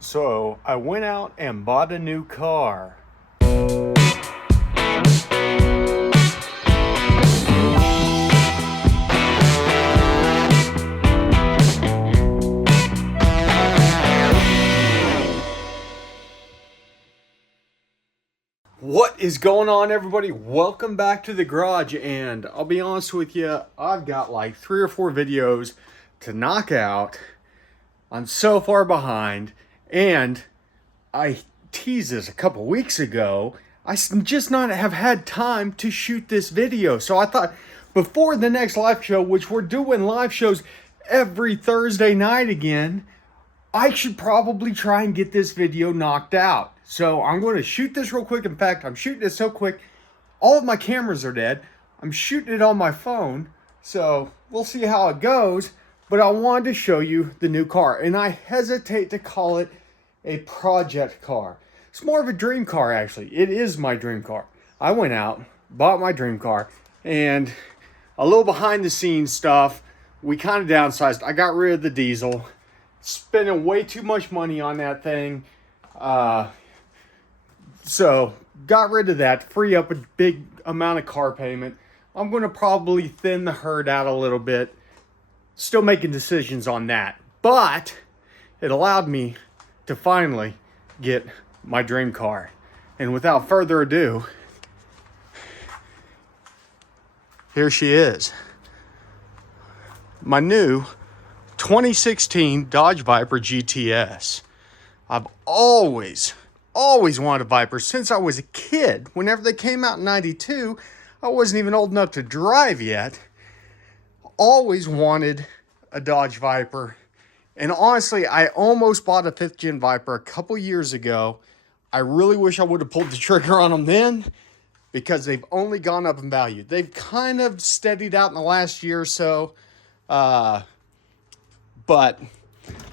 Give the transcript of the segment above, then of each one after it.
So I went out and bought a new car. What is going on, everybody? Welcome back to the garage. And I'll be honest with you, I've got like 3 or 4 videos to knock out. I'm so far behind, and I teased this a couple weeks ago. Just not have had time to shoot this video. So I thought before the next live show, which we're doing live shows every Thursday night again, I should probably try and get this video knocked out. So I'm going to shoot this real quick. In fact, I'm shooting it so quick, all of my cameras are dead. I'm shooting it on my phone, so we'll see how it goes. But I wanted to show you the new car, and I hesitate to call it a project car. It's more of a dream car, actually. It is my dream car. I went out, bought my dream car, and a little behind the scenes stuff. We kind of downsized. I got rid of the diesel, spending way too much money on that thing. So got rid of that, free up a big amount of car payment. I'm going to probably thin the herd out a little bit. Still making decisions on that. But it allowed me to finally get my dream car. And without further ado, here she is. My new 2016 Dodge Viper GTS. I've always wanted a Viper since I was a kid. Whenever they came out in 92, I wasn't even old enough to drive yet. Always wanted a Dodge Viper. And honestly, I almost bought a 5th gen Viper a couple years ago. I really wish I would have pulled the trigger on them then, because they've only gone up in value. They've kind of steadied out in the last year or so. But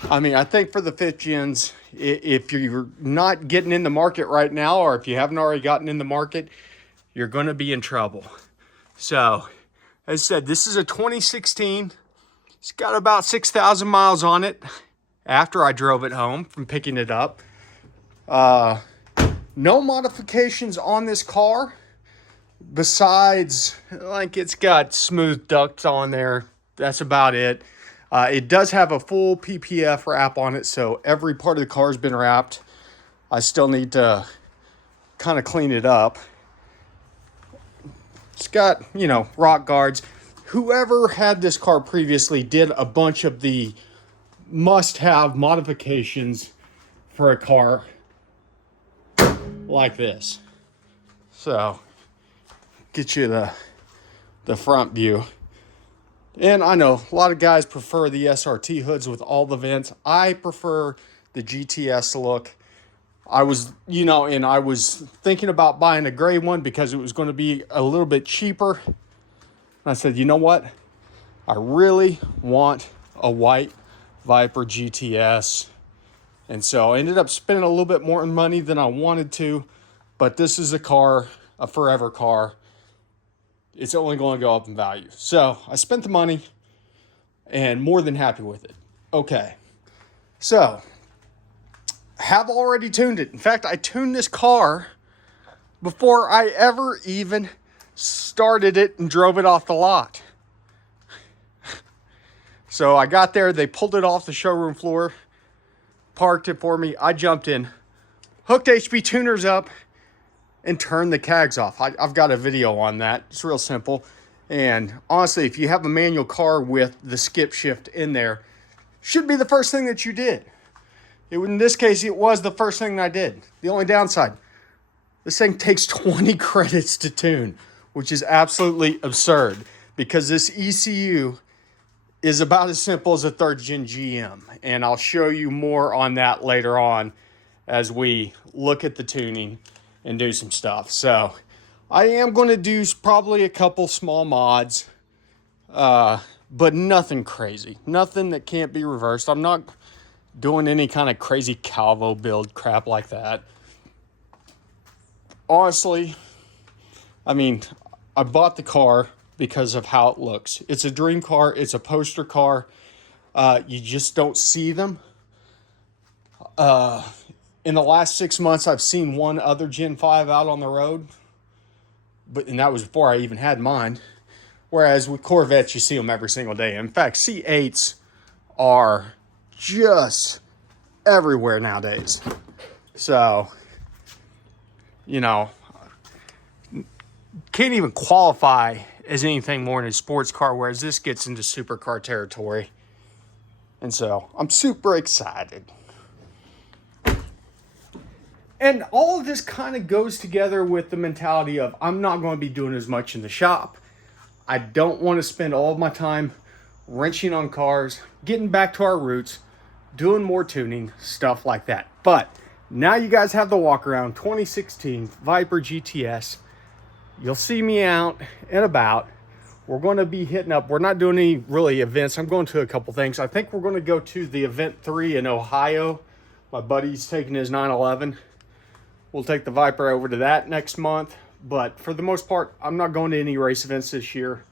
I mean, I think for the 5th gens, if you're not getting in the market right now, or if you haven't already gotten in the market, you're going to be in trouble. So, as I said, this is a 2016. It's got about 6,000 miles on it after I drove it home from picking it up. No modifications on this car besides, like, it's got smooth ducts on there. That's about it. It does have a full PPF wrap on it, so every part of the car has been wrapped. I still need to kind of clean it up. It's got, rock guards. Whoever had this car previously did a bunch of the must-have modifications for a car like this. So, get you the front view. And I know a lot of guys prefer the SRT hoods with all the vents. I prefer the GTS look. I was thinking about buying a gray one because it was going to be a little bit cheaper. And I said, you know what? I really want a white Viper GTS. And so I ended up spending a little bit more money than I wanted to. But this is a forever car. It's only going to go up in value. So I spent the money and more than happy with it. Okay. So have already tuned it. In fact, I tuned this car before I ever even started it and drove it off the lot. So I got there, they pulled it off the showroom floor, parked it for me. I jumped in, hooked HP tuners up, and turn the cags off. I've got a video on that. It's real simple. And honestly, if you have a manual car with the skip shift in there, should be the first thing that you did. In this case, it was the first thing I did. The only downside, this thing takes 20 credits to tune, which is absolutely absurd because this ECU is about as simple as a 3rd gen GM. And I'll show you more on that later on as we look at the tuning and do some stuff. So I am going to do probably a couple small mods, but nothing crazy, nothing that can't be reversed. I'm not doing any kind of crazy Calvo build crap like that. Honestly, I mean, I bought the car because of how it looks. It's a dream car. It's a poster car. You just don't see them. In the last 6 months, I've seen one other Gen 5 out on the road, and that was before I even had mine. Whereas with Corvettes, you see them every single day. In fact, C8s are just everywhere nowadays. So, you know, can't even qualify as anything more than a sports car, whereas this gets into supercar territory. And so I'm super excited. And all of this kind of goes together with the mentality of I'm not going to be doing as much in the shop. I don't want to spend all of my time wrenching on cars, getting back to our roots, doing more tuning, stuff like that. But now you guys have the walk around 2016 Viper GTS. You'll see me out and about. We're going to be hitting up. We're not doing any really events. I'm going to a couple things. I think we're going to go to the Event 3 in Ohio. My buddy's taking his 911. We'll take the Viper over to that next month. But for the most part, I'm not going to any race events this year.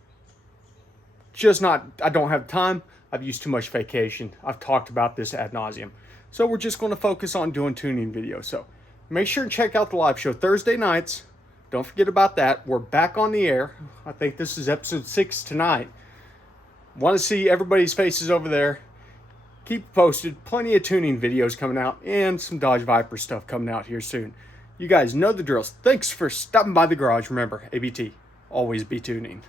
I don't have time. I've used too much vacation. I've talked about this ad nauseum. So we're just going to focus on doing tuning videos. So make sure and check out the live show Thursday nights. Don't forget about that. We're back on the air. I think this is episode 6 tonight. Want to see everybody's faces over there. Keep posted. Plenty of tuning videos coming out and some Dodge Viper stuff coming out here soon. You guys know the drills. Thanks for stopping by the garage. Remember, ABT, always be tuning.